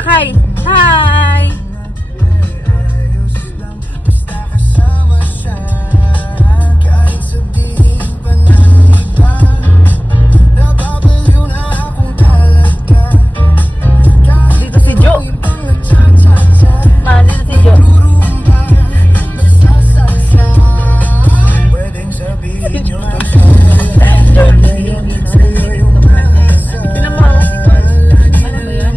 Kay. Hi! Dito si Jo. Dito si Jo. Tignan mo. Ano ba yan?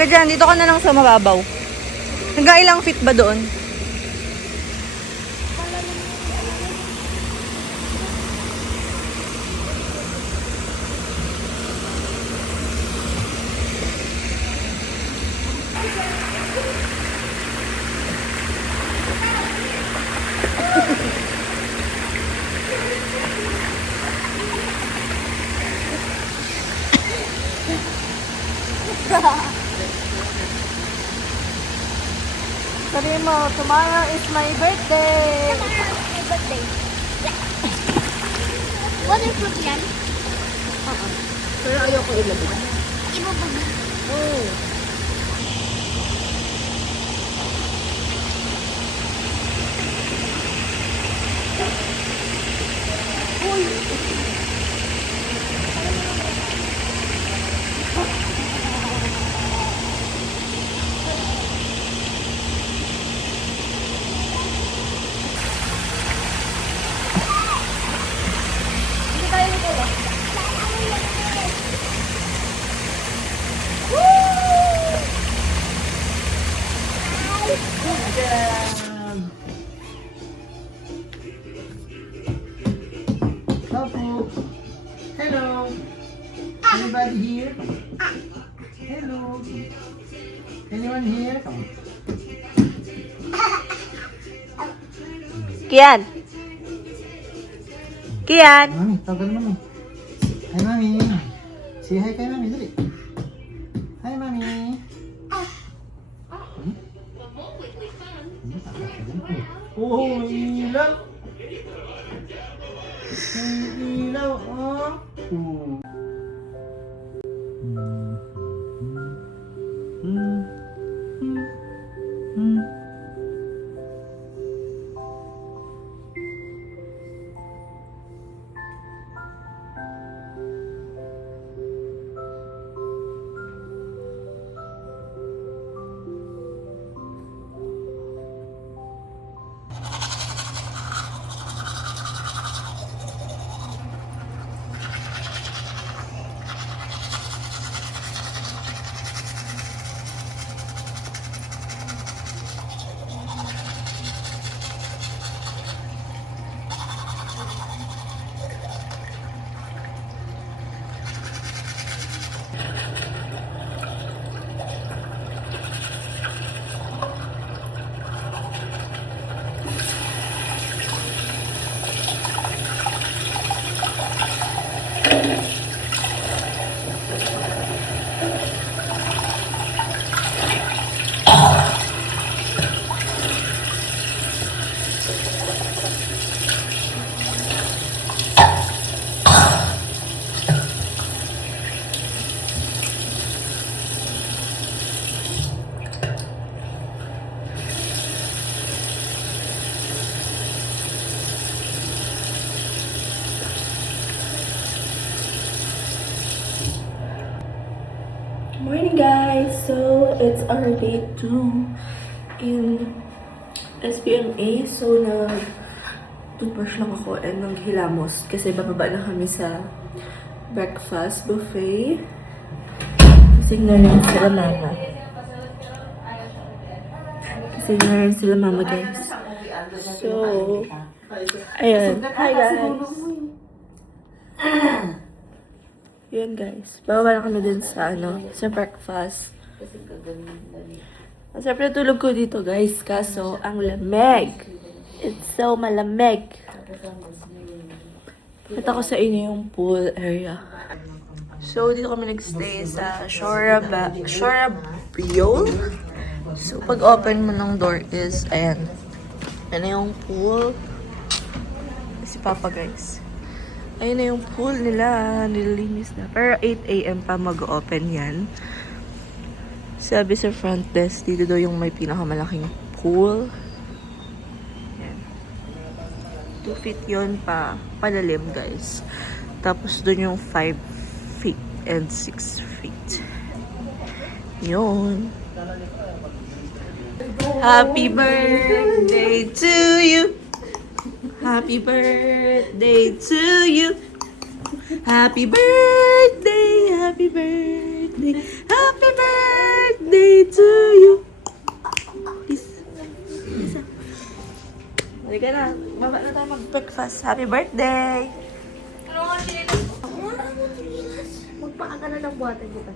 Kaya dyan, dito ka na lang sa mababaw. Hanggang ilang feet ba doon? Sabi mo, tomorrow is my birthday. Tomorrow is my birthday. Yeah. Waterproof yan? Pero ayoko ilagay. Ibabag. Oh. Hello. Anybody here? Hello. Anyone here? Come on. Kian. Kian. Mami, tawagan mami. Hi, mami. Say hi kay mami, dali. Hi, mami. Oh, may ilaw. May ilaw, oh. Morning guys! So, it's our day 2 in SPMA. So, nag-toothbrush lang ako and naghilamos kasi bababa na kami sa breakfast buffet. Kasi na rin sila mama. Kasi na rin sila mama guys. So, ayun. Hi guys! Yun guys. Bababa na kami dun sa sa breakfast. Siyempre tulog ko dito guys. Kaso, ang lamig. It's so malamig. Kita ko sa inyo yung pool area. So, dito kami nagstay sa Shora Biol. So, pag open mo ng door is, ayan. Ayan na yung pool. Si Papa guys. Ayun na yung pool nila. Nililinis na. Pero 8 AM pa mag-open yan. Sabi sa front desk, dito daw yung may pinakamalaking pool. Yan. 2 feet yun pa. Palalim guys. Tapos dun yung 5 feet and 6 feet. Yun. Happy birthday to you. Happy birthday to you. Happy birthday, happy birthday, happy birthday to you. Peace. Peace. Halika na. Baba na tayo mag-breakfast. Happy birthday. Magpaka na ng buhatan dito.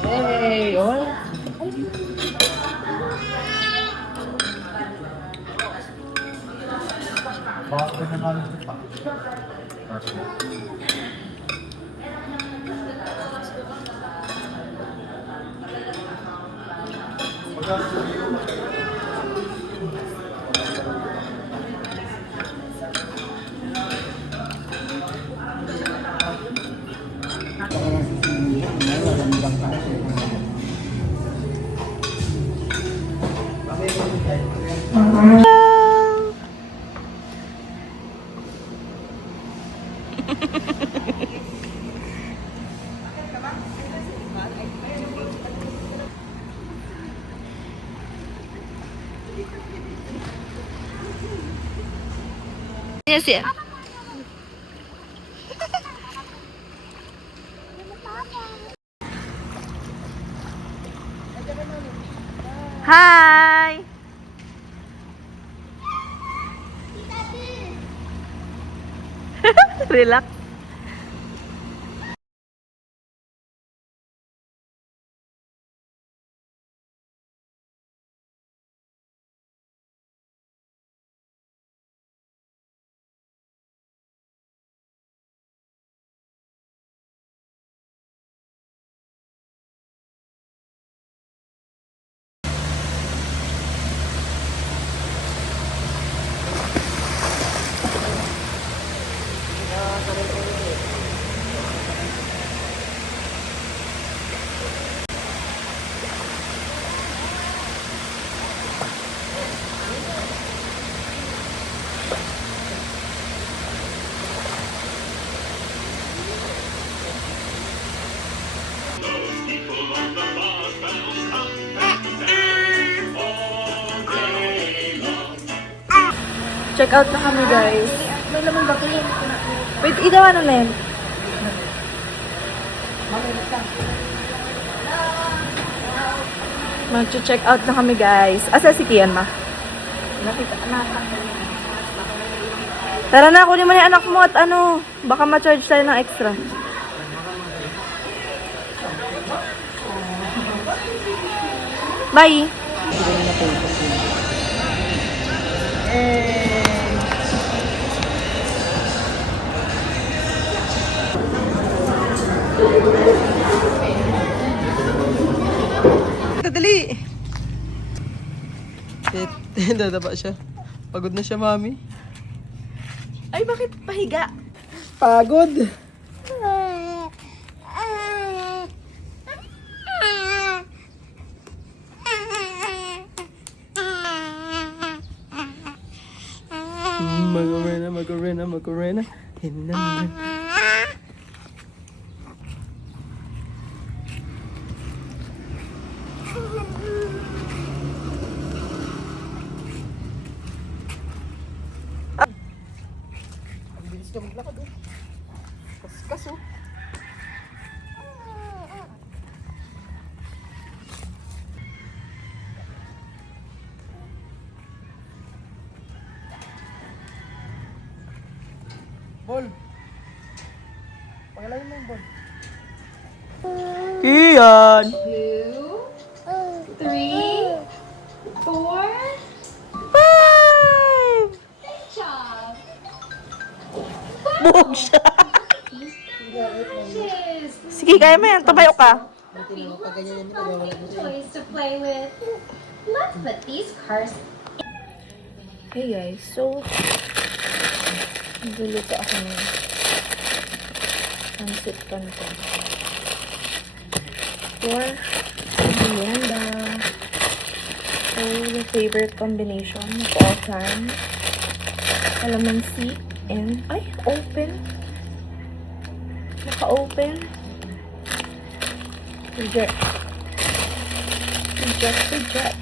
Hey, oh. Bakit na namin ito pa? Yes, yeah. Hi! Relax. Check out na kami guys. May lamang ba kayo? Wait, itawa na men. Mag-check out na kami guys. Asa si Kian ma? Nakita na. Tara na, kunin mo na yung anak mo at baka ma-charge tayo ng extra. Bye! Dali! Dadaba siya. Pagod na siya, mami. Ay, bakit pahiga? Pagod! Macarena. Hinangan. Ang bilis ka maglakad, oh. Ball. Pagalayin mo yung ball. Iyan! 2, 3, 4. 5! Good job. Buhog siya. Delicious. Sige, kaya mo yan. Tumayo ka. Fun toys to play with. Let's put these cars. Hey guys, so nagluluto ako ng pancit canton for merienda. So, the favorite combination of all time. Calamansi and, ay, open. Naka-open. Reject. Reject.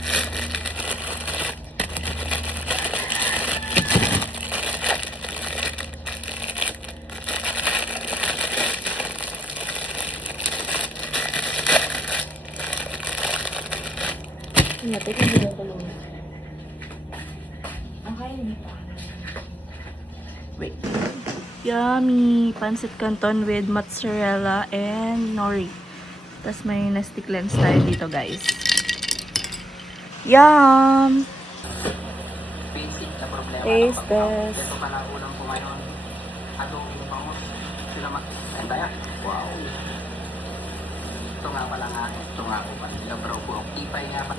Natin kung hindi ko lumit. Okay, hindi pa. Wait. Yummy! Pancit canton with mozzarella and nori. Tapos may na-stick lens tayo dito, guys. Yum! Basic na problema. Taste test. Ito pala unang po ngayon. Adong bangus. Sila mag-taya. Wow. Ito nga pala nga. Ito nga po pa. Sila bro po. Tipay nga pa.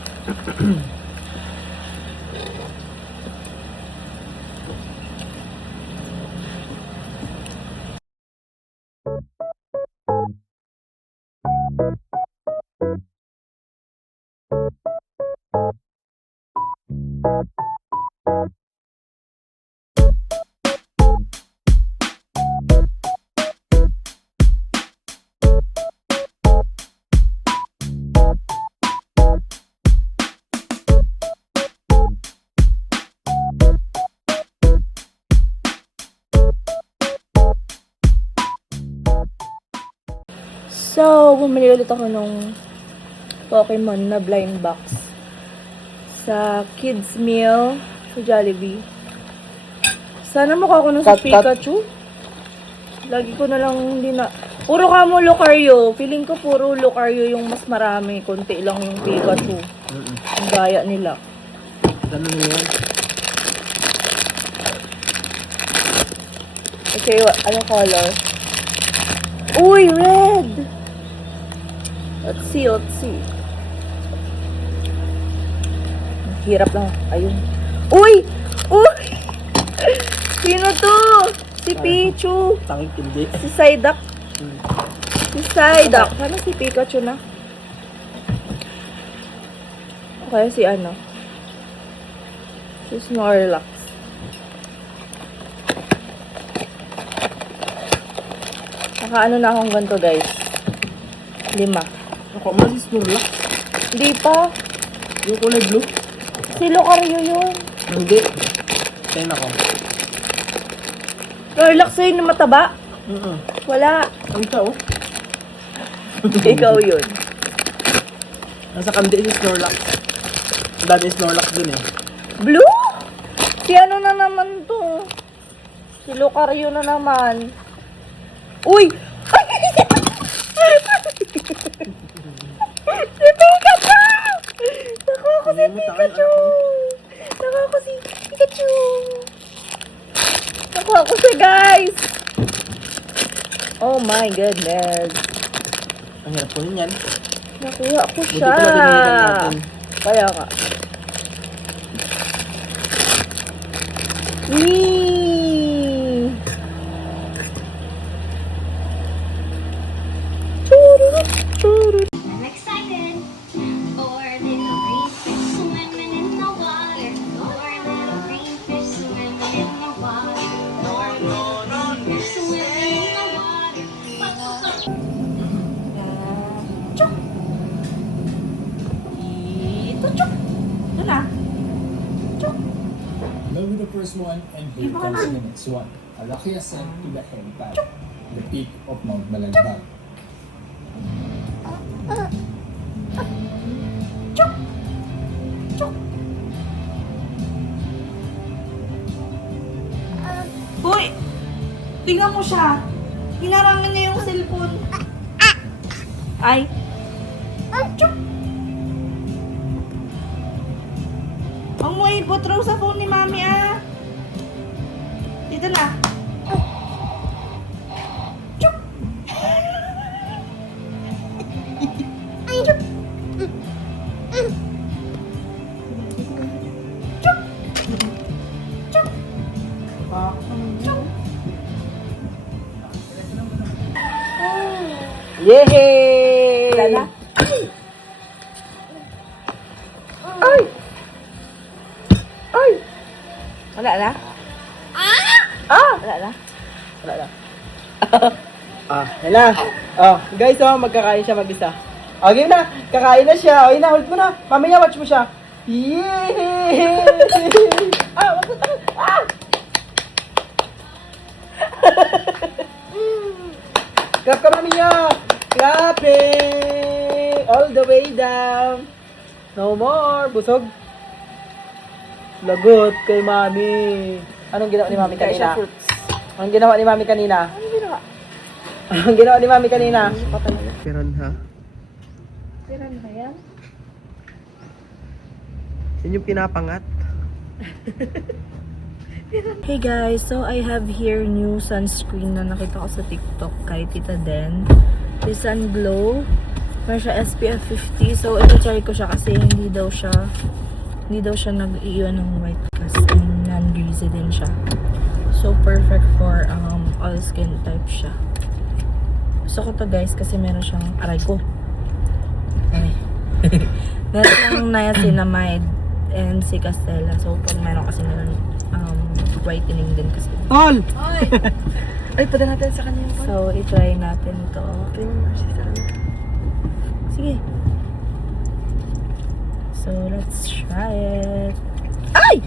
So, bumili ulit ako nung Pokemon na blind box sa kids meal sa Jollibee. Sana mukha ko na sa Pikachu. Lagi ko na lang hindi na... Puro kamo Lucario. Feeling ko puro Lucario yung mas marami. Konti lang yung Pikachu. Ang gaya nila. Ganun na yan. Okay, anong color? Uy, red! Let's see. Ang hirap lang. Ayun. Uy! Uy! Sino to? Si Pichu. Tangik hindi. Si Psyduck. Si Psyduck. Sana si Pikachu na. O kaya si ano? Si Snorlax. Nakaano na akong ganito, guys. 5. Ako, masis Snorlax. Hindi pa. Yung kulay blue. Si Lucario yun. Hindi. Tingnan ako. Snorlax yun na mataba. Wala. Ang tao. Ikaw yun. Nasa kandi si Snorlax. Ang dami Snorlax dun eh. Blue? Si ano na naman to? Si Lucario na naman. Uy! Si Pikachu! Nakuha ko si Pikachu! Nakuha ko si Pikachu! Nakuha ko siya, guys! Oh my goodness! Ang hirap ko yan. Nakuha ko Buti siya! pala dinilitan natin. Kaya nga. Wee! I'm excited. Four little green fish swimming in the water. Four little green fish swimming in the water. Four little green fish swimming in the water. Go with the first one, and here comes the next one. A lucky ascent to the helipad, the peak of Mount Malagbag. Uy! Tingnan mo siya. Hinarangan niya yung cellphone. Ay. Achoo! Ang muipot raw sa phone ni Mami, ah. Dito na. Achoo! Achoo! Yehey! Wala na? Ay! Ay! Wala na? Ah! Wala na? Wala na. Yan na. Guys, magkakain siya mag-isa. Okay na, kakain na siya. Okay na, hold mo na. Mamaya watch mo siya. Yehey! Wag mo tayo. Clap ka, Mamiya! Clapping! All the way down. No more. Busog. Lagot kay Mami. Anong ginawa ni Mami Kaya siya kanina? fruits. Anong ginawa ni Mami kanina? Ano ginawa? Anong ginawa ni Mami kanina? Piran ha? Piran ba yan? Yun yung pinapangat. Hey guys, so I have here new sunscreen na nakita ko sa TikTok kay Tita Den. This Sun Glow. Meron siya SPF 50. So ito try ko siya kasi hindi daw siya nag-iwan ng white cast and non-greasy din siya. So perfect for all skin type siya. Gusto ko to guys kasi meron siyang aray ko. Ay. Meron siyang niacinamide and si Castella. So pag meron kasi meron whitening din kasi. Tol! Ay, padala natin sa kanya yung phone. So, i-try natin to. Sige. So, let's try it. Ay!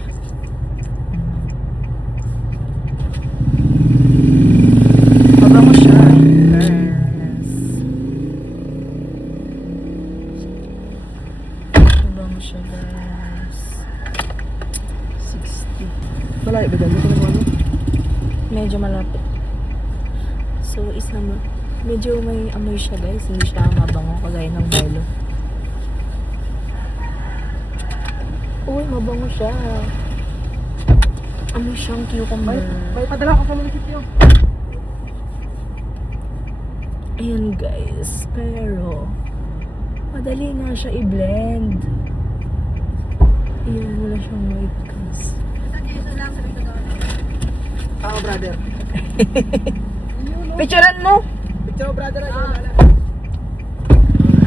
Mabango siya. Yes. Mabango siya, guys. 60. Malayo ba dyan? Ito naman ano? Medyo malapit. So, medyo may amoy siya guys. Hindi siya mabango kagaya ng Barlo. Uy, mabango siya. Amoy siyang cucumber. May padala ko sa munisipyo. Ayan guys. Pero, madali nga siya i-blend. Ayan, wala siyang white cast. Brother. Picturean mo! Picture mo, brother.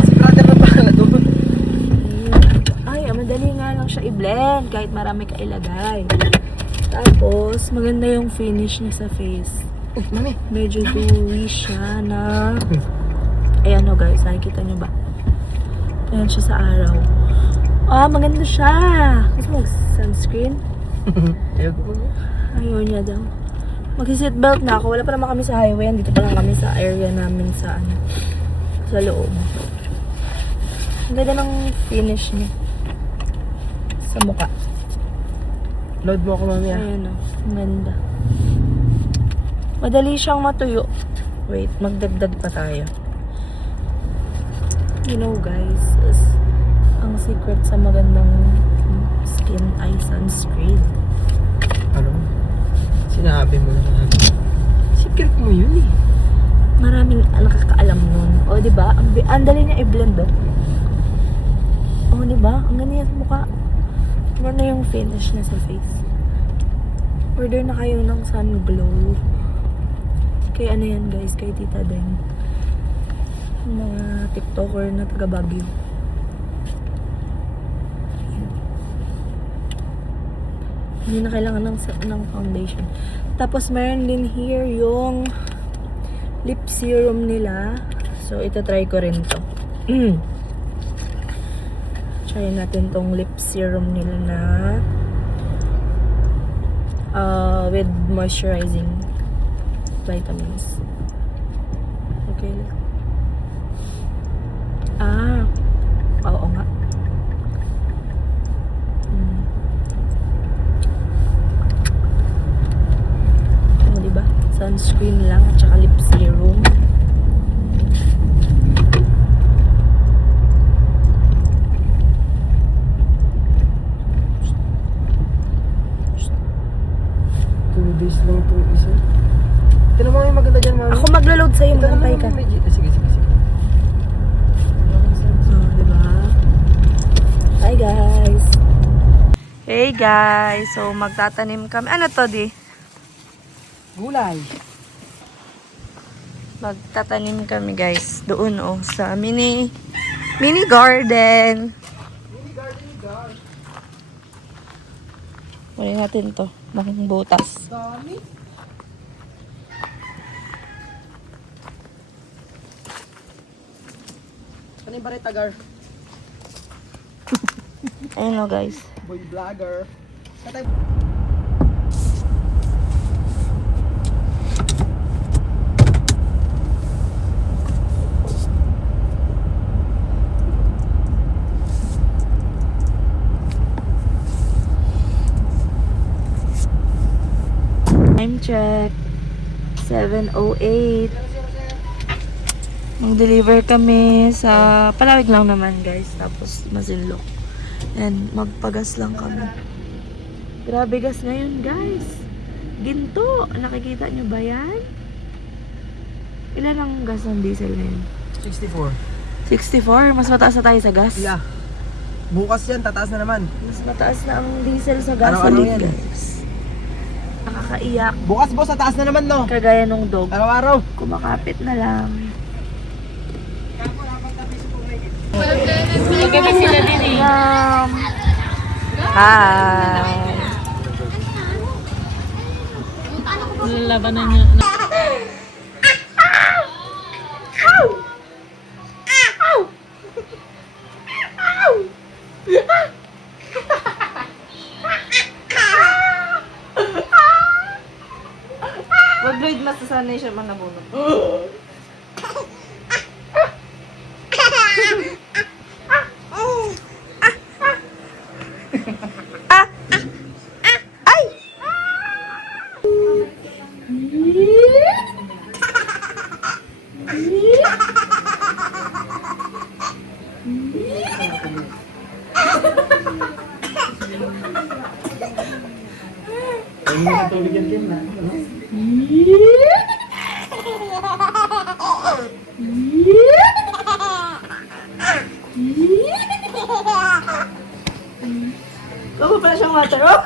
Si brother na pala doon. Ay, madali nga lang siya i-blend kahit marami ka ilagay. Tapos, maganda yung finish niya sa face. Mami. Medyo dewy siya na... Ayan o guys, nakikita nyo ba? Ayan siya sa araw. Maganda siya! Gusto mo mag-sunscreen? Ayaw ko po. Ayaw niya daw. Mag-seatbelt na ako. Wala pa naman kami sa highway. Dito pa lang kami sa area namin sa sa loob. Ang ganda ng finish niya. Sa mukha. Load mo ako, Mami. Ayan o. Ang ganda. Madali siyang matuyo. Wait, magdagdag pa tayo. You know guys, ang secret sa magandang skin ay sunscreen. Ano? Sinabi mo na natin. Secret mo yun eh. Maraming nakakaalam nun. O, diba? Ang dali niya i-blend, oh. O, diba? Ang ganda niya sa mukha. Ano na yung finish niya sa face. Order na kayo ng Sun Glow. Kay ano yan, guys? Kay Tita Den. Mga TikToker na taga Baguio. Hindi na kailangan ng foundation. Tapos, meron din here yung lip serum nila. So, ito try ko rin to. Try natin tong lip serum nila na with moisturizing vitamins. Okay. Oo nga. Diba? Sunscreen. sunscreen lang at saka lip serum. Two days lang itong isa. Tignan mo yung maganda dyan, mami. Ako maglo-load sa'yo, Ito naman mantay ka. yung medyo. Sige, sige, sige. Oh, diba? Hi guys! Hey guys! So, magtatanim kami. Ano to, di? Gulay. Magtatanim kami guys. Doon oh, sa mini garden. Kunin natin to. Ng butas. Dami. Ano yung barita, gar? Ayun oh guys. Boy vlogger. Katay. Time check. 7:08. Mag-deliver kami sa Palawig lang naman guys. Tapos Masinloc. And magpagas lang kami. Grabe gas ngayon guys. Ginto. Nakikita nyo ba yan? Ilan ang gas ng diesel ngayon? 64. 64? Mas mataas na tayo sa gas? Yeah. Bukas yan, tataas na naman. Mas mataas na ang diesel sa Araw-araw gasoline yan. guys. Nakakaiyak. Bukas, boss, tataas na naman, no? Kagaya nung dog. Araw-araw. Kumakapit na lang. Ma'am. Hi. Lalabanan niya. Wag Lloyd, masasanay siya man nabunod. Ay, hindi na tubig yan, Kim, na. Bago pala siyang water. Oh!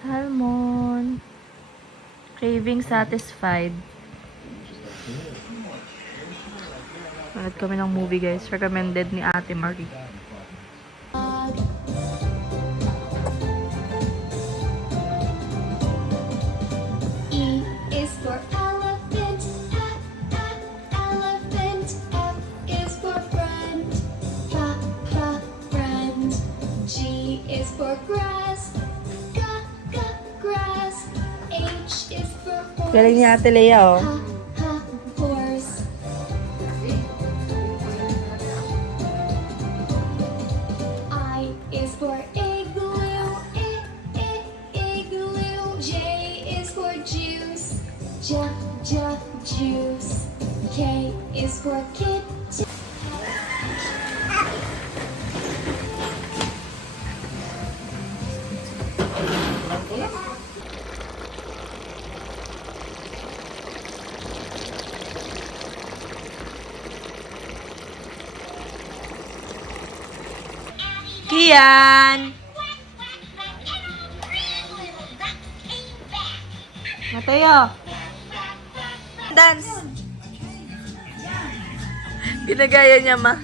Salmon. Craving satisfied. Nanood kami ng movie guys. Recommended ni Ate Marie. E is for elephant, elephant. F is for friend, friend. G is for grass, grass. H is for horse, Galing ni Ate Lea oh. horse. I is for igloo, igloo. J is for juice, juice. K is for kit. Kian! Matayo! Dance! Ginagaya niya ma.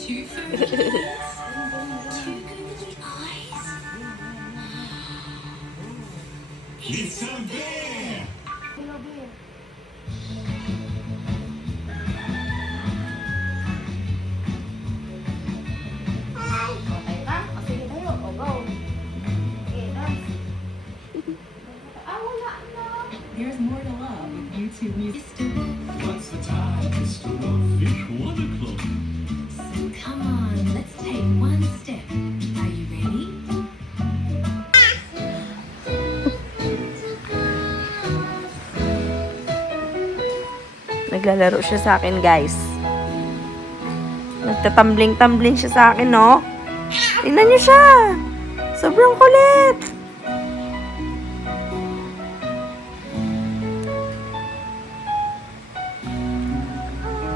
Two for kids. Two googly eyes. It's a bear! There's more to love with YouTube Music. What's the time, Mr. Fish? 1 o'clock. So come on, let's take one step. Are you ready? Naglalaro siya sa akin, guys. Nagtatambling-tambling siya sa akin, no? Tingnan niyo siya! Sobrang kulit!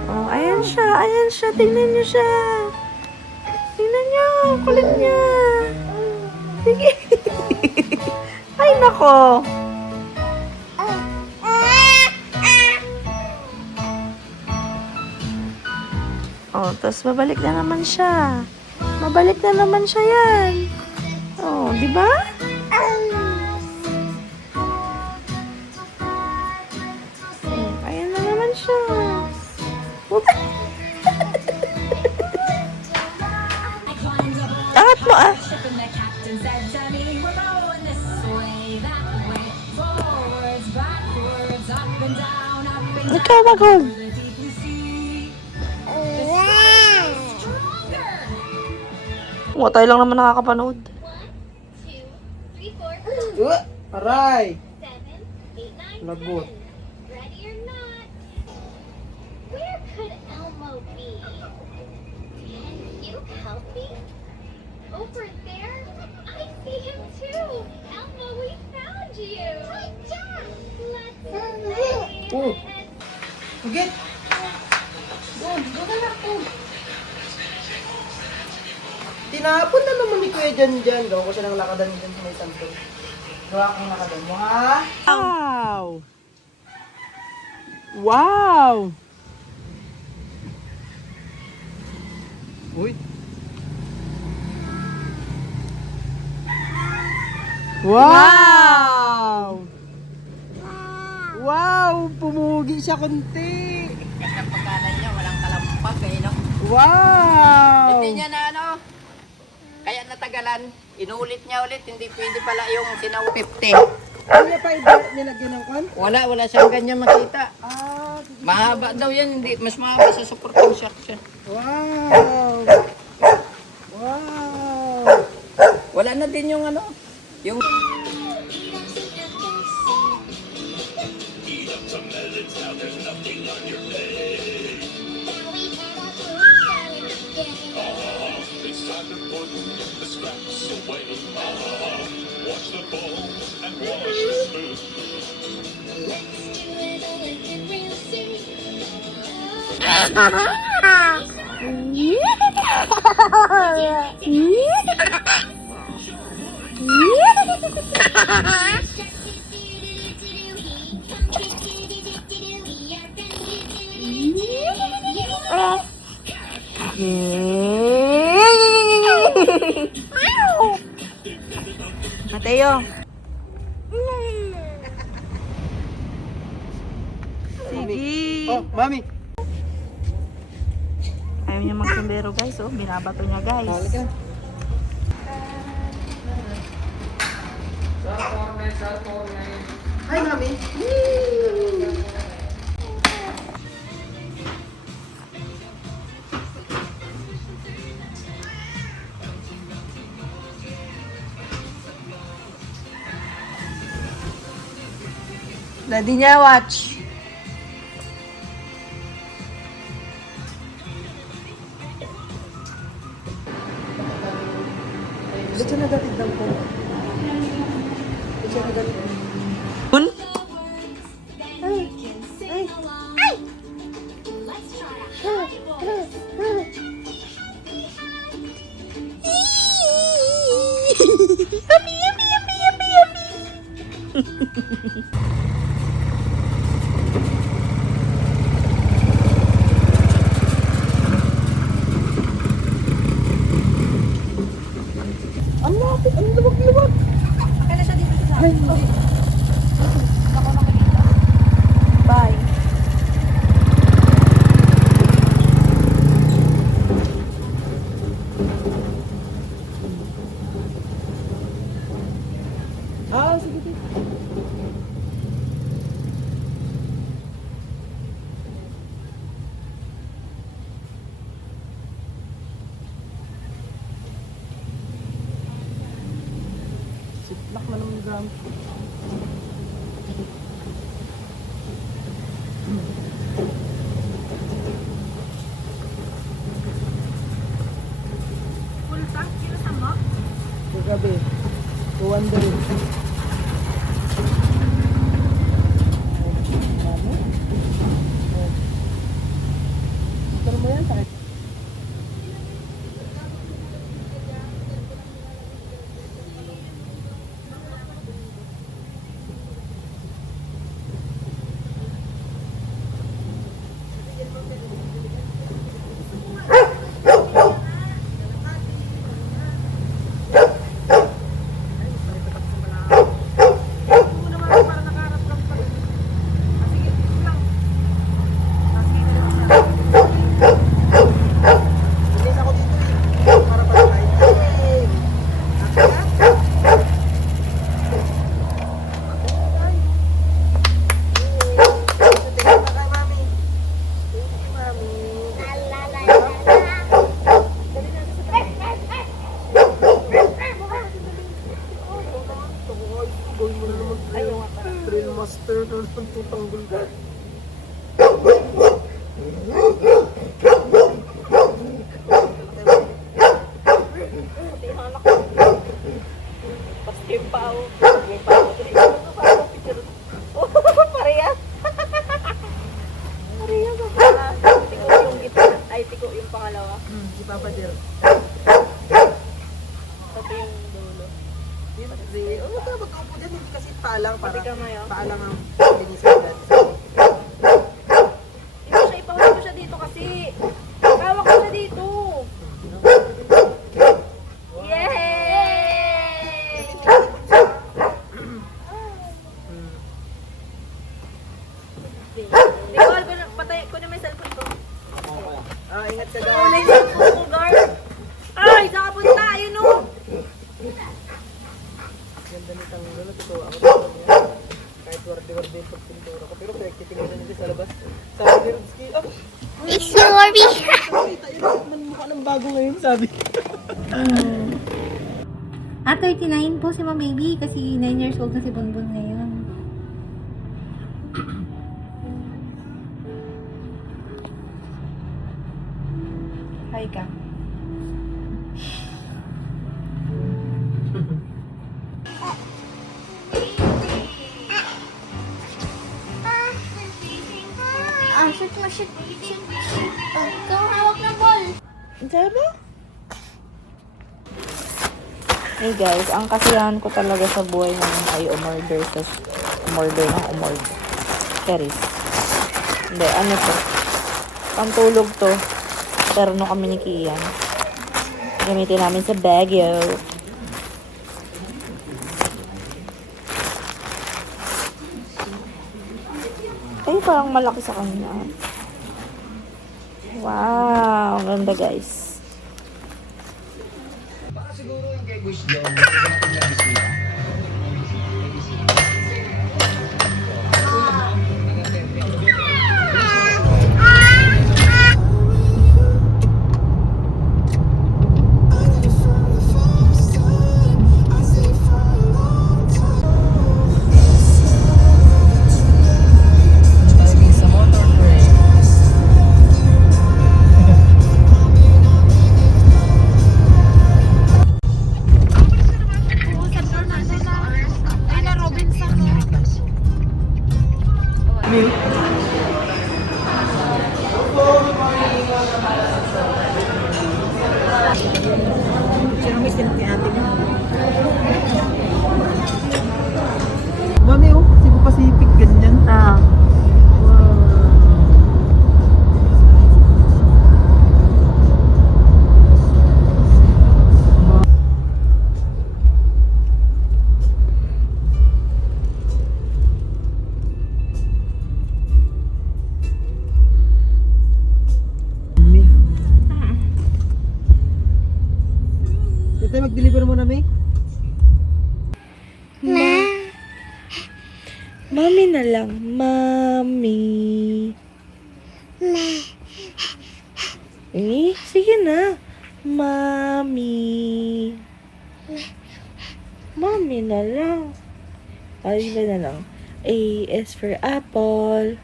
Oh, ayan siya, ayan siya. Tingnan niyo siya. Tingnan niyo, kulit niya. Sige. Ay, nako. Oh, tapos babalik na naman siya. Babalik na naman siya yan. Oh, di ba? Oh, ayan na naman siya. Angat mo ah. And the captain said to me, we're going this way, that way, forwards, backwards, up and down, Ikaw mag-hold. the deep blue sea. Stronger! Tayo lang naman nakakapanood. 1, 2, 3, 4, Aray! 7, 8, 9, Lagot. 10. Ready or not? Where could Elmo be? Can you help me? Over there? I see him too! Elmo, we found you! Let's play! Oh. Ugit! Tinapon na naman ni Kuya dyan. Gawa ko siya ng lakadan dyan sa may santo. Gawa kong lakadan mo, ha? Wow! Wow! Uy! Wow! Wow! Pumugi siya konti! Ang pagkanan niya, walang kalampag eh, no? Wow! Hindi niya na ano, kaya natagalan, inulit niya ulit, hindi pwede pala yung sinaw 50. Ano pa nilagyan ng kwan? Wala siyang ganyan makita. Ah, Mahaba daw yan, hindi, mas mahaba sa supporting shock siya. wow! Wow! Wala na din yung ano, yung It's time to put the scraps away. Watch the ball and watch the spoon. Mateo. Sige. Oh, mami! Ayaw niya magsambero, guys. Oh, binabato niya, guys. Halika. Hi, mami! Daddy niya, watch. Gusto na gatid ng po. Gusto na gatid. Kun? Bye. Sige, sige. Siplak na naman gram. Full tank, kinasam mo? Gabi. 200. Motor mo yan, sakit. Trail master na naman tutanggol ka. Paste pa ako. May pa ako. Oh, parehas. Parehas ako. Tiko yung gitna. Ay, tiko yung pangalawa. Si Papa Del. Pati yung dulo. Magkaupo dyan, hindi kasi palang para Pati kamay, oh. palang ang linisan dyan. Ito siya, ipawag ko siya dito kasi. Hawak ko siya dito. Yay! Nicole, patay ko na may cellphone ko. Ingat ka Oh, daw. may cellphone ko, guard. Ay, saan ka punta? Ayun o. Ganda ni Tanggol, totoo ako sa kanya. Kahit warde-warde yung pagpintura ko. Pero pagkitingin nila sa labas. Sabi ni Rudsky, It's Yori. kita yun, man mukha ng bago ngayon, sabi. 39 po si Ma'am Baby kasi 9 years old na si Bunbun ngayon. Hi ka. Shoot mo, shoot. Oh, ikaw hawak ng ball. Hey guys, ang kasiyahan ko talaga sa buhay namin ay umorder ng umorder. Keris. Hindi, ano to? Pantulog to. Pero no kami ni Kian. Gamitin namin sa Baguio. Ay, parang malaki sa kanya. Wow, ang ganda guys. Baka siguro yung kay Bush John, sa ating na bisita. Tayo mag-deliver mo na, May. Mami na lang. Mami. Sige na. Mami. Mami na lang. Ay, iba na lang. A is for apple.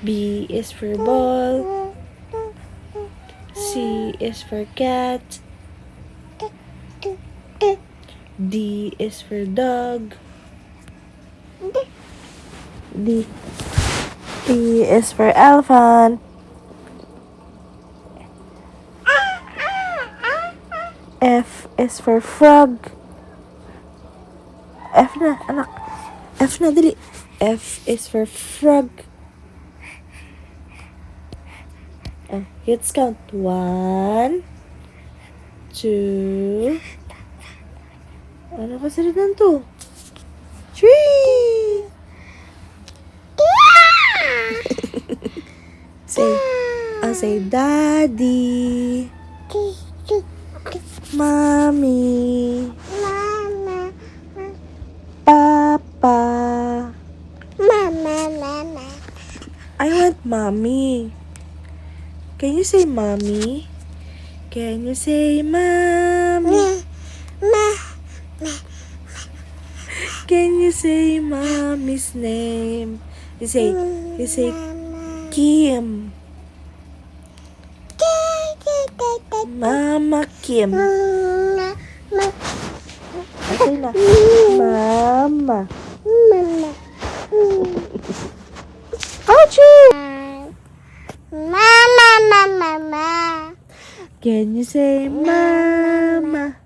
B is for ball. C is for cat. D is for dog. D. E is for elephant. F is for frog. F na, anak. F na, dali. F is for frog. Let's count. 1, 2. Ano ka salitan to? 3. Say daddy. Mommy. Papa. I want mommy. Can you say mommy? Can you say mommy? Can you say mommy's name? You say Kim. Mama Kim. Okay na. Mama. Ouchie! Can you say mama?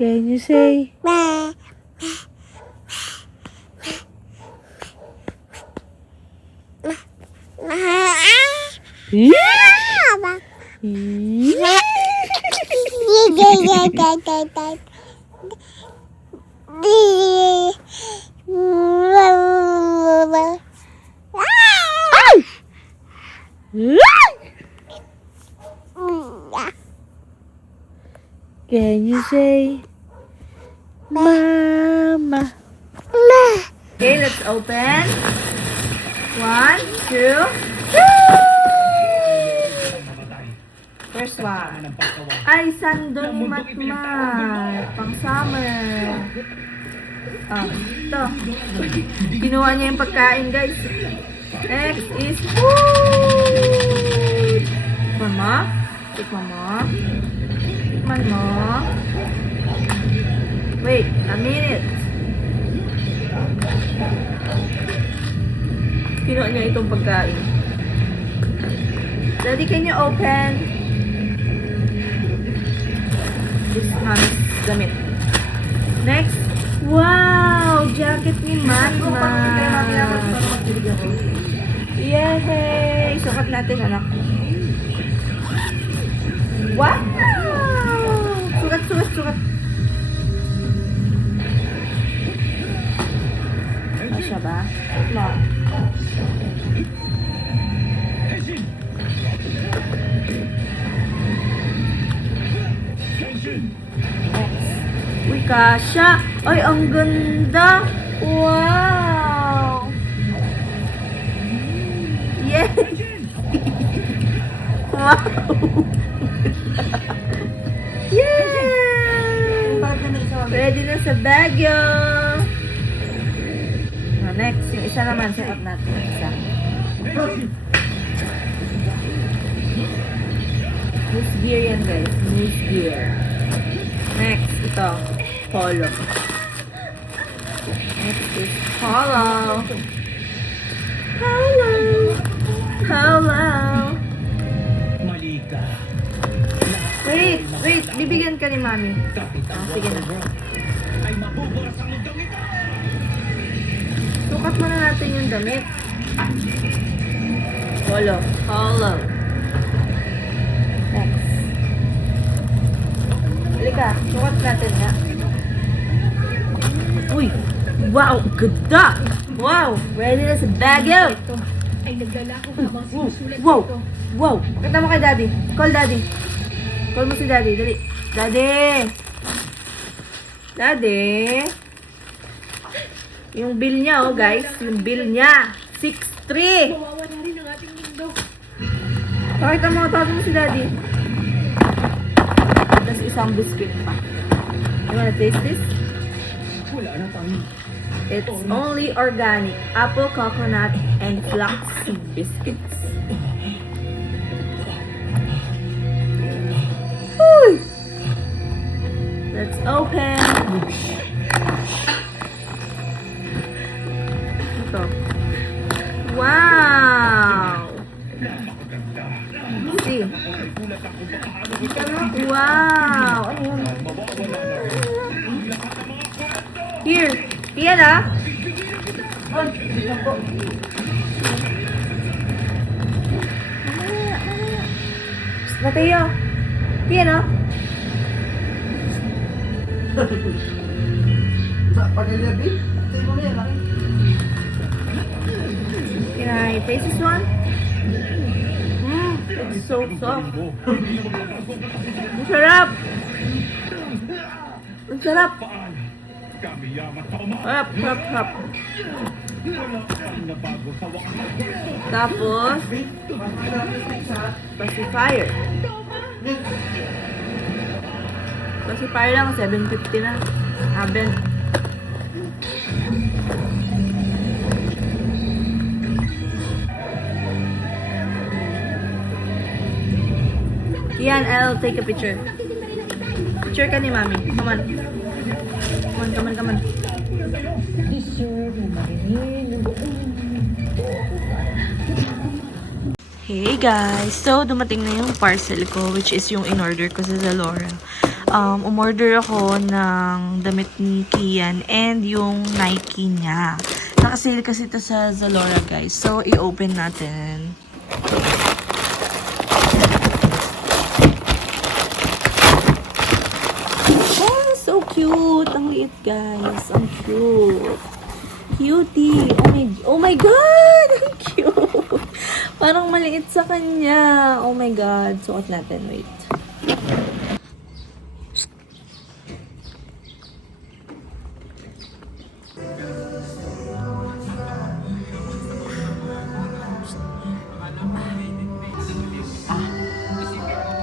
Can you say Can you say mama? Okay, let's open. 1, 2, 3. First one. Ay, sando ni Matmat. Pang summer. Ito. Ginawa niya yung pagkain, guys. Next is food. Mama. Tikman mo. Tikman mo. Wait, a minute. Kinuha niya itong pagkain. Daddy, can you open this mom's damit? Next. Wow! Jacket ni Mama. Yay! Sukat natin, anak. Wow! Sukat. Masya ba? No. Uy, kasha! Ay, ang ganda! Wow! Yeah! Wow! Yeah! Ready na sa Baguio! Next, yung isa naman, suot natin. Isa. Loose gear yan, guys. Loose gear. Next, ito. Polo. Next is polo. Polo. Malika. Wait. Bibigyan ka ni Mami. Sige na. Ay mabuburas ang mundong ito. Sukat mo na natin natin yung damit. Hollow. Next. Halika, sukat natin nga. Uy! Wow! Ganda! Wow! Ready na sa Baguio! Ay, naglalako habang sinusulat Wow! Wow! Kita mo kay Daddy. Call Daddy. Call mo si Daddy. Dali. Daddy! Yung bill niya, oh guys. Yung bill niya. 6'3". Mawawala rin ang ating mundo. Pakita mo, tawagin mo si Daddy. Tapos isang biscuit pa. You wanna taste this? Wala na tayo. It's only organic. Apple, coconut, and flaxseed biscuits. Uy! Let's open. Ito. Wow! See? Wow! Ano yun? Here! Iyan ah! Oh, dito po. Mateo! Iyan ah! Pag-ilabi? Tayo mo na yan, laki. Can I taste this one? It's so soft. Ang sarap! Ang sarap! Harap. Tapos, pacifier. Pacifier lang, 750 na. Aben. Yan, I'll take a picture. Picture ka ni Mami. Come on. Hey guys! So, dumating na yung parcel ko, which is yung in-order ko sa Zalora. Umorder ako ng damit ni Kian and yung Nike niya. Nakasale kasi ito sa Zalora, guys. So, i-open natin. Oh, so cute! Ang liit, guys. Ang cute. Cutie! Oh my God! Ang cute! Parang maliit sa kanya. Oh my God. Suot natin. Wait.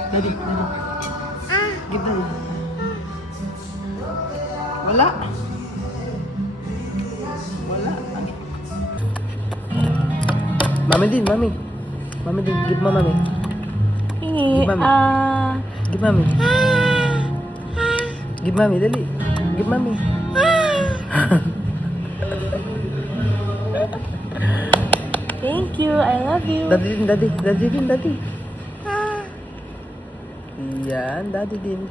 Daddy. Give them. Wala. Mami din. Give mo, Mami. Hingi. Give Mami. Give Mami. Give Mami, dali. Give Mami. Thank you. I love you. Daddy din. Yan, Daddy din.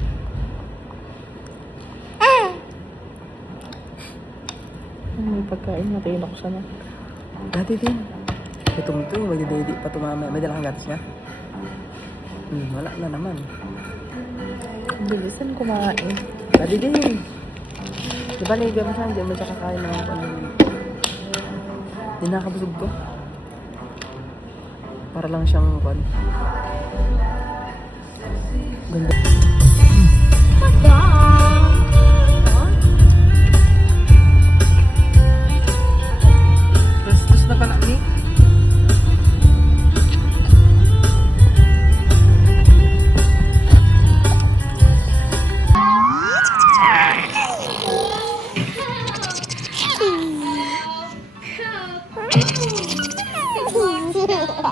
May pagkain na tayo ako sana. Daddy din. Itong ito, magdadady pa tumama. May dalang gatas niya? Wala na naman. Bilisan kumain. Daddy din. Diba naiga mo siya? Hindi mo siya kakain ng ano. Hindi nakabusog to. Para lang siyang kwan. Ganda. Gastos na pala ni.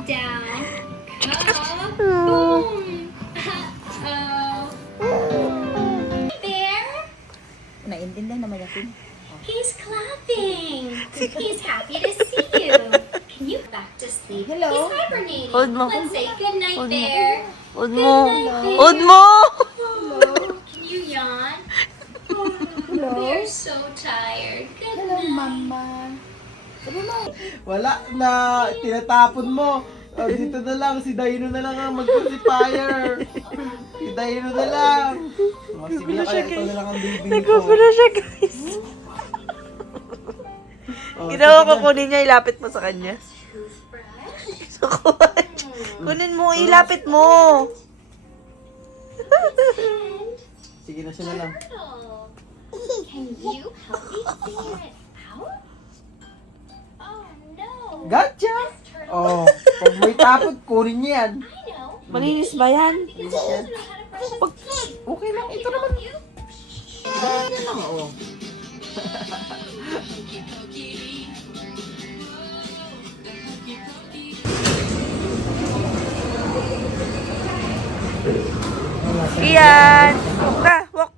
Down. Boom. There. Naintindihan naman natin. He's clapping. He's happy to see you. Can you back to sleep? Hello? He's hibernating. Hold mo. Let's say good night there. Ud mo! Hello. Can you yawn? You're so tired. Good night. Mama. Wala na, tinatapon mo. Dito na lang, si Dino na lang ang mag-pacifier. Si Dino na lang. Sige na kaya, ito na lang ang baby ko. Nagkapula siya, guys. Ginawa ko kunin niya, ilapit mo sa kanya. Kunin mo, ilapit mo. Sige na siya na lang. Can you help me figure it out? Oh no. Gotcha! Oh, pag may tapon, kunin niya yan. I know. Malinis ba yan? Because I know how to brush Pag, okay lang, ito naman. Ganyan lang, oh. Iyan! Ka, walk.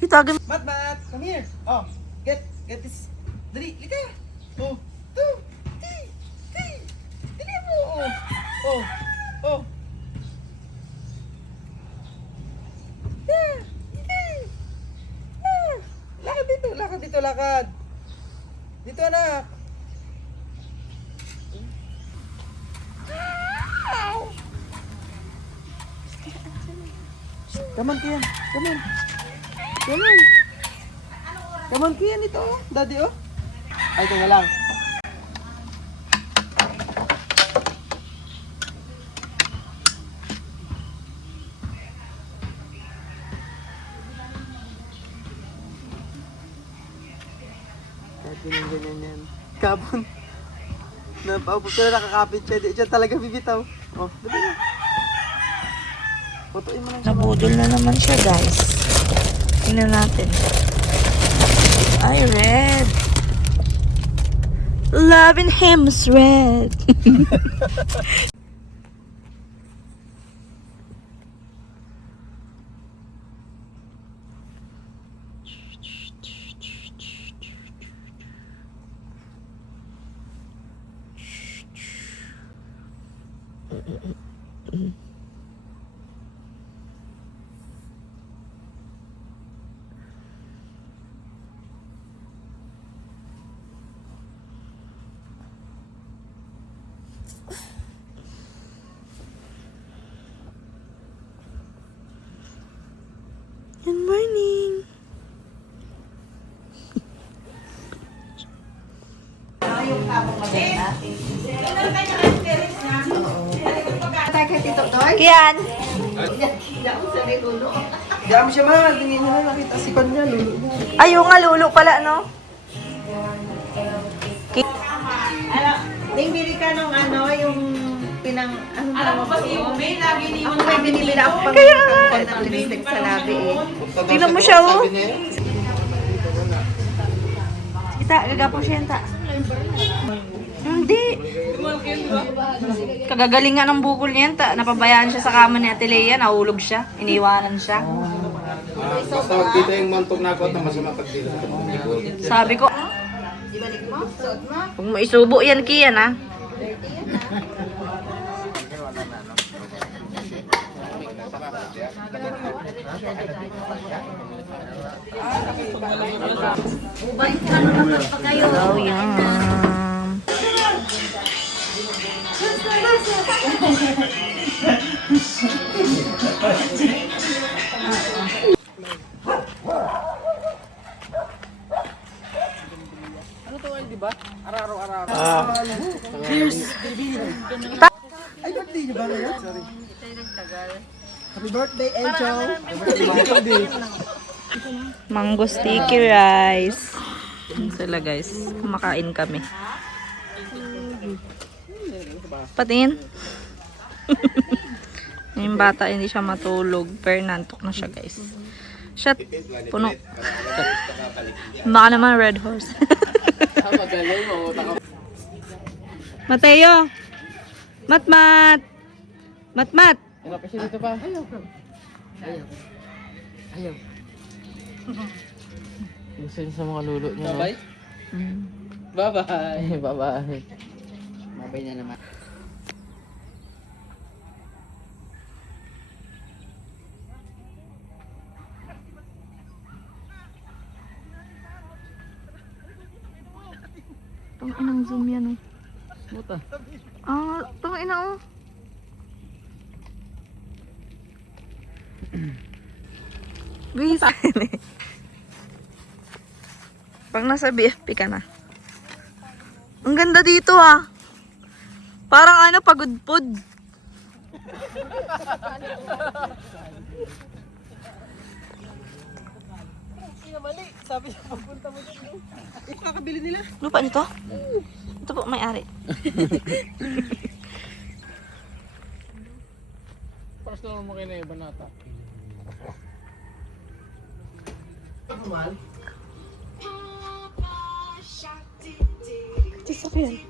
Itagin. Mat, come here. Oh, get this. Dali, lika. Oh, dali mo. Oh. Yeah. Lakad. Dito, anak. Come on, Kian. Come on, Kian, ito, oh. Daddy, oh. Ay, ito na lang. Kahit ganyan yan. Kabon. Napaupo na nakakapit siya. Di siya talaga bibitaw. Oh, dali na. Putuin mo lang siya. Nabudol na naman siya, guys. Tingnan natin. Ay, red. Loving him is red. Good morning. Kian. Diyan mo siya man. Tingin niya na nakita si Kanya. Lulo niya. Ayaw nga, lulo pala, no? Ding bili ka nung ano, yung pinang... Alam mo ba si Umi, lagi ni Ako may binibili ako pang pang ng lipstick sa labi eh. Tingnan mo siya, oh. Kita, gagapo siya yan, ta. Hindi. Kagagaling nga ng bukol niyan, ta. Napabayaan siya sa kama ni Ate Lea, nahulog siya. Iniwanan siya. Basta wag dito yung mantog na ako at masama pag dito. Sabi ko, Ibalik mo, suot mo. huwag mo isubo yan, Kian, ha? Oh, yum. Ay, birthday niyo ba ngayon? Sorry. Happy birthday, Encho. Mango sticky rice. Yan sila, guys. Kumakain kami. Patingin. Yung bata hindi siya matulog. Pero nantok na siya, guys. Shot. Puno. Baka naman red horse. Mateo. Matmat! Matmat! Ano pa siya dito pa? Ayaw. Gusto niya sa mga lulo niya. Bye-bye. Bye-bye. Bye-bye. Bye-bye na naman. Tong inang zoom yan, oh. Buta. Ah, tong ina, oh. Guys, pang nasa BFP ka na. Ang ganda dito, ah. Parang ano, pagudpod. Sabi niya pagpunta mo dito. Kakabili nila. Lupa nito? Ito po, may-ari. Paras naman mo kayo na iba nata. Mahal? Sasakyan.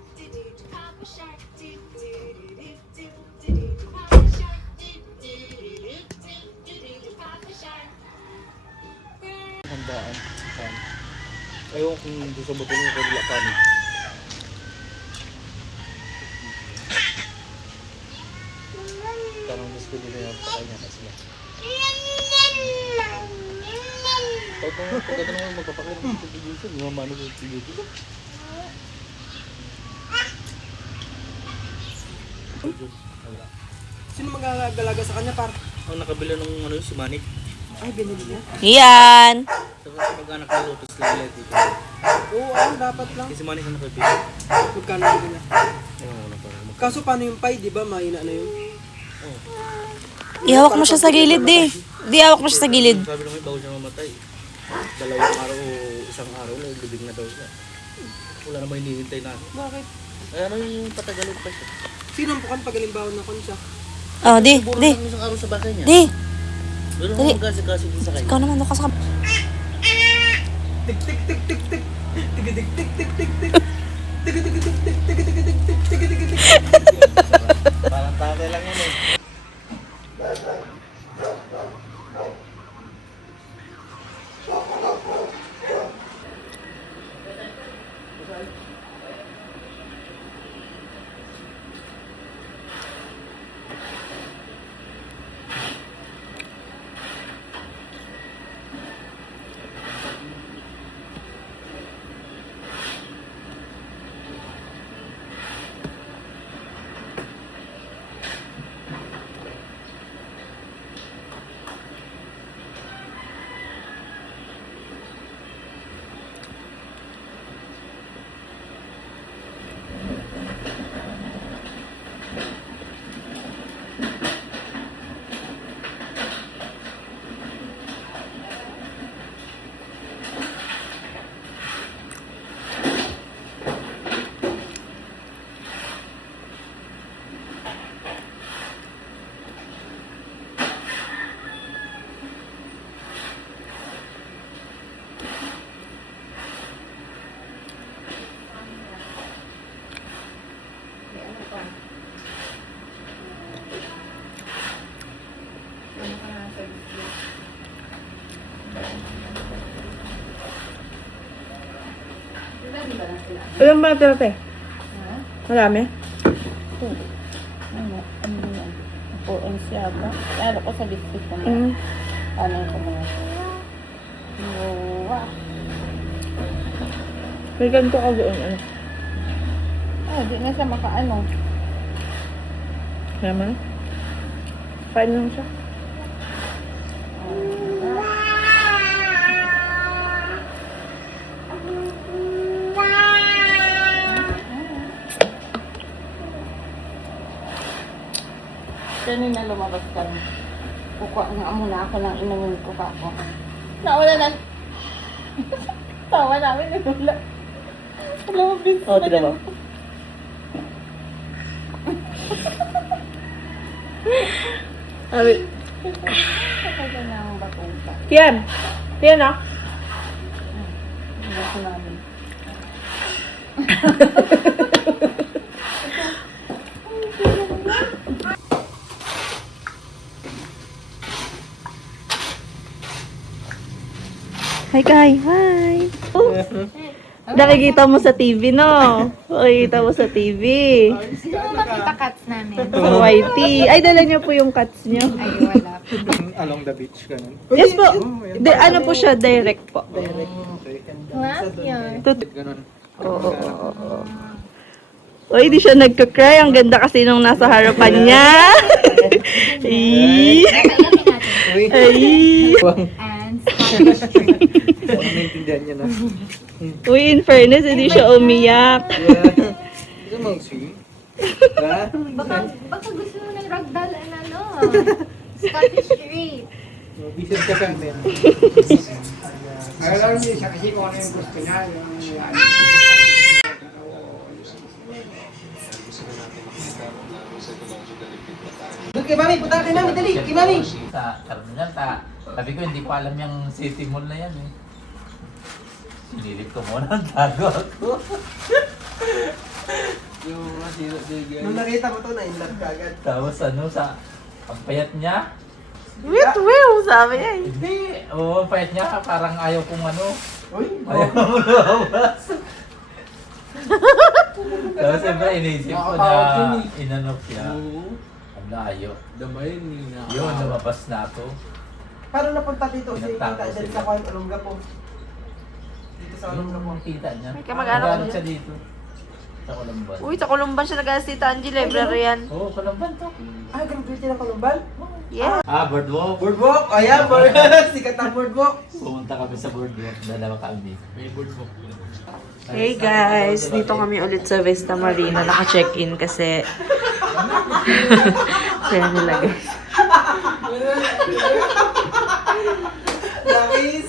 Handaan. Ayaw kung hindi sa buto niya kaya lakan. Parang gusto nila yung pakay niya na sila. Pagkata naman magpapakay ng gusto dito, lumamano ko dito. Sino mag-aagalaga sa kanya, par? Ang nakabila ng ano yung si Manik. Ay, binili niya. Yan! Sa pag-anak ng Lotus lang ulit dito. Oo, dapat lang. Si Manik ang nakabila. Magkano binili niya? Ewan ko na parang. Kaso paano yung pie, di ba? Mahina na yun. Ihawak mo siya sa gilid, di. Di, hawak mo siya sa gilid. Sabi naman bawal siya mamatay. Dalawang araw o isang araw na libing na daw siya. Wala namang hinihintay na. Bakit? Ay ano yung patagalog pa siya. Sino ang pukan pagalimbawan na konsa? Oh, di, Puro di. lang isang araw sa bakay niya. Di. Pero Dali. magkasi-kasi din sa kanya. Ikaw naman, doon ka sa Tik tik tik tik tik. Tik tik tik tik tik tik. Tik tik tik tik tik tik tik tik tik tik tik. Parang tatay lang yun eh. Ilan ba ito, Pe? Marami? Po, ang siyata. Ano ko sa biscuit ko na. Ano ko na. Wow. May ganito ka doon, ano? Ah, di na siya makaano. Naman? Kain lang siya. Kanina lumabas kami. Kukuha nga muna ako ng inumin ko pa ako. Nawala na. Tawa namin nila. Lumabas na. Oo, tignan mo. Abi. Kaya na ang bakong ka. Tiyan! Tiyan, ah. Gusto namin. Hi, Kai. Hi. Oh. Nakikita mo sa TV, no? Nakikita mo sa TV. Gusto mo makita cats namin? Sa YT. Ay, dala niyo po yung cats niyo. Ay, wala. Along the beach, ganun. Yes po. Ano po siya? Direct po. Last year. Ganun. Oo. Uy, di siya nagka-cry. Ang ganda kasi nung nasa harapan niya. Ay. Ay. And Scottish Street. Maintindihan niya na. Uy, in fairness, hindi siya umiyak. Gusto mo mag-swim? Baka gusto mo ng ragdoll and ano, Scottish Street. Bisit ka kami. Alam niyo siya kasi kung ano yung gusto niya. Doon kay Mami, punta kay Mami, dali, kay Mami. Sa terminal, sabi ko hindi ko alam yung city mall na yan eh. Sinilip ko muna, tago ako. Nung nakita mo to, na-inlove ka agad. Tapos sa ang payat niya, Sabi niya eh. hindi, ang payat niya, parang ayaw kong Uy, ayaw mo lumabas. Tapos siyempre inisip ko na inanok siya. Ang layo. Damay niya. Yun, lumabas na ako. paano napunta dito? Kasi Pinagtago kita dyan sila. sa Kwan Alongga po. Dito sa Alongga po. Yung kita niya. May kamag-anak Nagalit niya. siya dito. Sa Colomban. Uy, sa Columban siya nag si Tanji, librarian. Oo, Colomban to. Ah, graduate ng Kalumban? Yeah. Boardwalk. Boardwalk! Ayan, sikat na boardwalk. Pumunta kami sa boardwalk. Dalawa kami. May boardwalk. Hey guys, dito kami ulit sa Vista Marina. Naka-check-in kasi... Kaya nila guys. Nakis!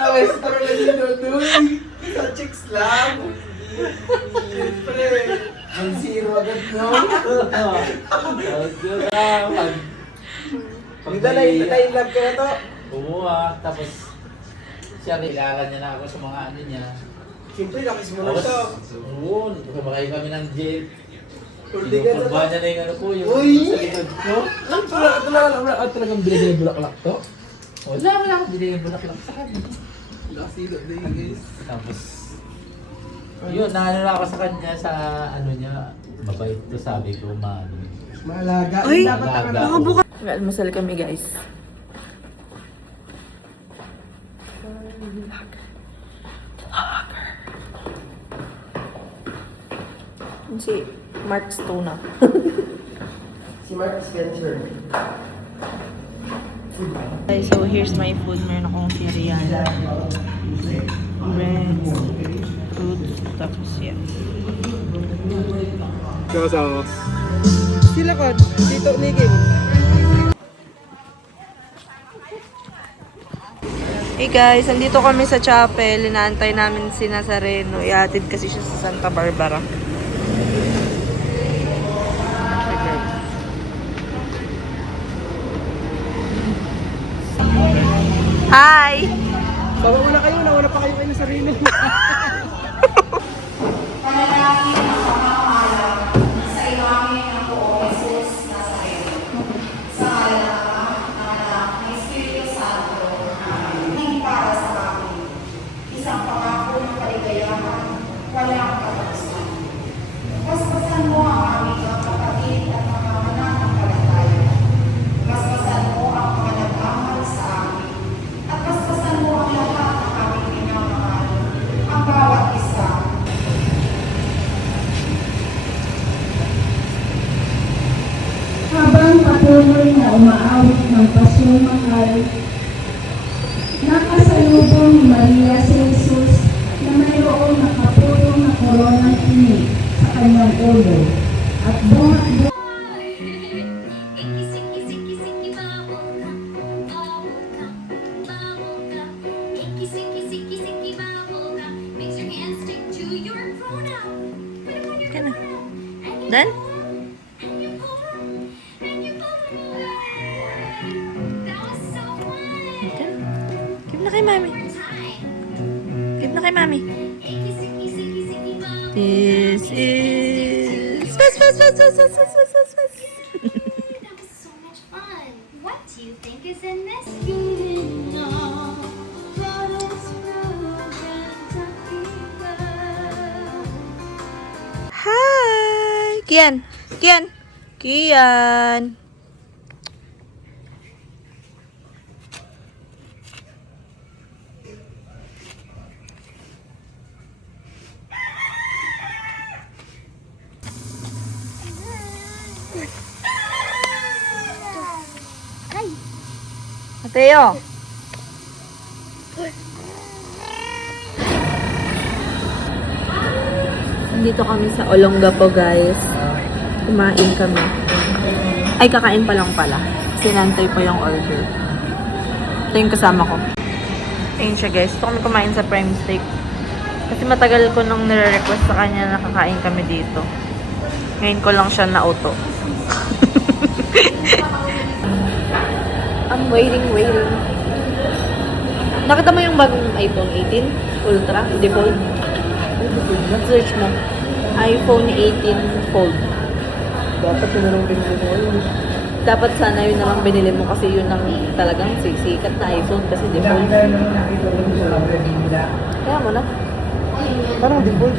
Nakis, parang nandito doon. Sa chicks lang. Siyempre. 1-0 agad, no? Dito na-inlove ka na to. Oo tapos siya kilala niya na ako sa mga ano niya. Siyempre, nakis mo na to. Oo, kumakay kami ng jeep. Tuldi ka Kinukurba na niya na yung ano po, yung Uy! sa likod ko. Wala talagang binigay ng bulaklak to? Wala akong binigay bulaklak sa kanya. Nakasilo na yun guys. Tapos, yun, naano na ako sa kanya sa ano niya, mabait to sabi ko, Malaga. Uy! Dapat Malaga. nakalaga. Mag-almusal kami guys. Si Mark Stona. Si Mark Spencer. Okay, so here's my food. Meron akong cereal. Bread. Fruits. Tapos yan. Sila ko, Tito Nicky. Hey guys, andito kami sa chapel. Inaantay namin si Nazareno. Ihatid kasi siya sa Santa Barbara. Hi! Bawa muna kayo, nauna pa kayo kayo sa sarili. Habang patuloy na umaawit ng pasyong mahal, nakasalubong ni Maria si Jesus na mayroong nakapulong na koronang tinik sa kanyang ulo at bungat Done? Okay. Give na kay mami. Give na kay mami. This is... Fast. That was so much fun. What do you think is in this? Hi! Kian! Mateo! Nandito kami sa Olongapo, guys. Kumain kami. Ay, kakain pa lang pala. Sinantay pa yung order. Ito yung kasama ko. Ayun siya, guys. Ito kami kumain sa Prime Steak. Kasi matagal ko nung nire-request sa kanya na kakain kami dito. Ngayon ko lang siya na-auto. I'm waiting. Nakita mo yung bagong iPhone 18 Ultra? Hindi Fold? Search mo. iPhone 18 Fold. Dapat yun na lang binili mo yun. Dapat sana yun na lang binili mo kasi yun ang talagang sikat na iPhone kasi default. Kaya mo na. Parang default.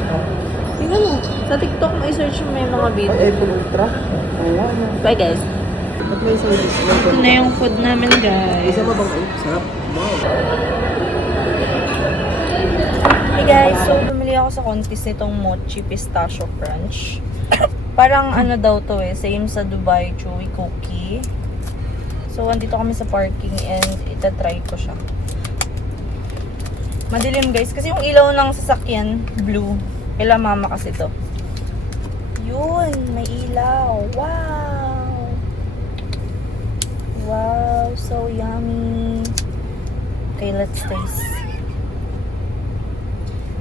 Tingnan mo. Sa TikTok mo i-search mo yung mga video. Ay, iPhone Ultra. Oo. Bye guys. Ba't may service? Ito na yung food namin guys. Isa mo bang? Ay, sarap. Wow. Hey guys, so bumili ako sa Contis nitong Mochi Pistachio Crunch. Parang ano daw to same sa Dubai Chewy Cookie. So andito kami sa parking and itatry ko siya. Madilim guys, kasi yung ilaw ng sasakyan, blue. Kila mama kasi to. Yun, may ilaw. Wow! Wow, so yummy. Okay, let's taste.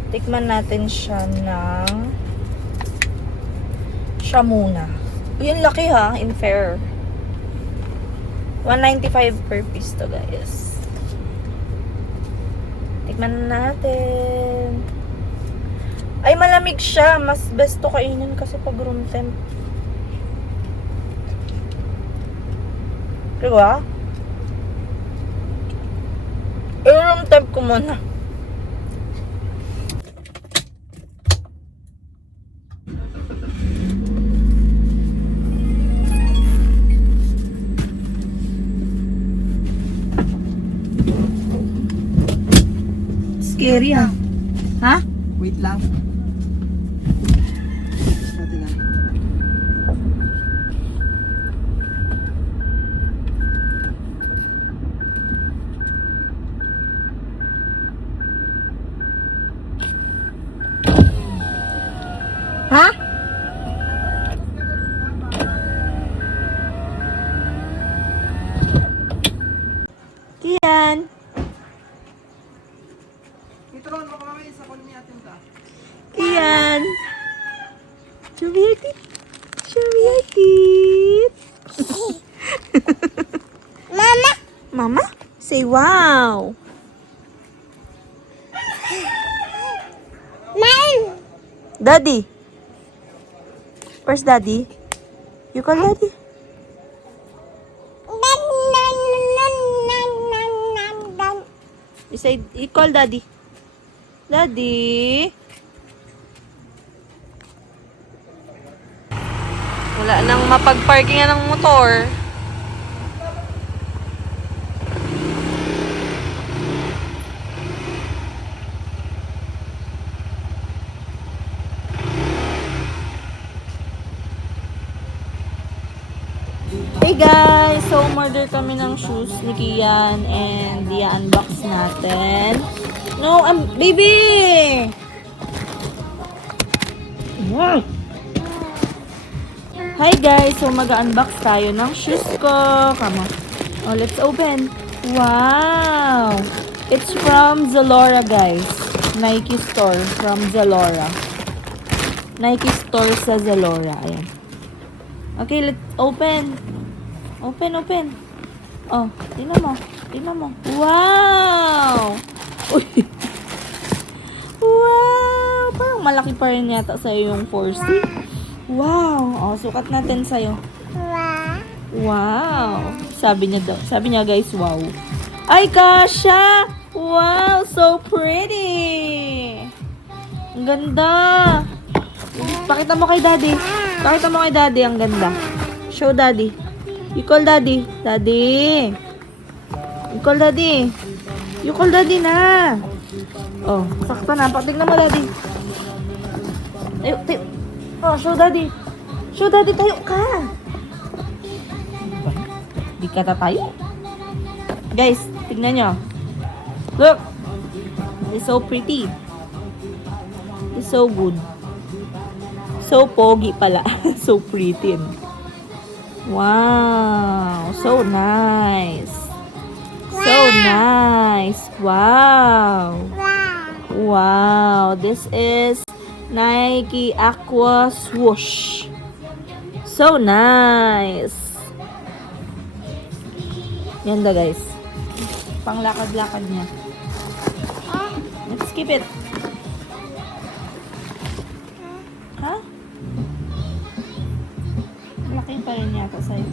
Tikman natin siya ng siya muna. Uy, ang laki ha, in fair. 195 per piece to guys. Tikman natin. Ay, malamig siya. Mas best to kainin kasi pag room temp. Diba? I-room temp ko muna. Scary ah. Ha? Wait lang. Natin na. Ha? Kian. Ito ron, baka mamaya sa kon niya atin ta. Kian. Chubiyakit. Chubiyakit. Mama. Mama? Say wow. Mom. Daddy. Where's Daddy? You call Daddy? You call Daddy. Daddy? Wala nang mapag-parkingan ng motor. Hey guys! So, order kami ng shoes ni Kian and i-unbox natin. No, baby! Wow! Hi guys! So, mag-unbox tayo ng shoes ko. Come on. Oh, let's open. Wow! It's from Zalora, guys. Nike store from Zalora. Nike store sa Zalora. Ayan. Okay, let's open. Open. Oh, tingnan mo. Wow! Uy! Wow! Parang Parang malaki pa rin yata sa'yo yung 4C. Wow! O, sukat natin sa'yo. Wow! Sabi niya daw. Sabi niya guys, wow. Ay, kasha! Wow! So pretty! Ang ganda! Pakita mo kay daddy. Pakita mo kay daddy. Ang ganda. Show daddy. You call daddy. Daddy. You call daddy. You call daddy na. Oh, sakto na. Patignan mo daddy. Tayo, tayo. Oh, show daddy. Show daddy, tayo ka. Di ka tatayo. Guys, tignan nyo. Look. It's so pretty. It's so good. So pogi pala. So pretty. Wow. So nice. So nice. Wow. Wow. This is Nike Aqua Swoosh. So nice. Yan da guys. Panglakad-lakad niya. Let's keep it. Ha? Malaki pa rin yata sa'yo.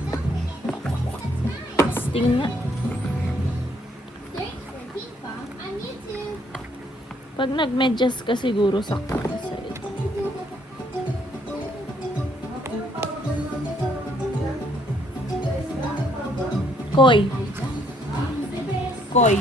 Let's tingin nga. Search for Pipa on YouTube. Pag nag-medyas ka siguro sakto na sa'yo. Koy. Koy.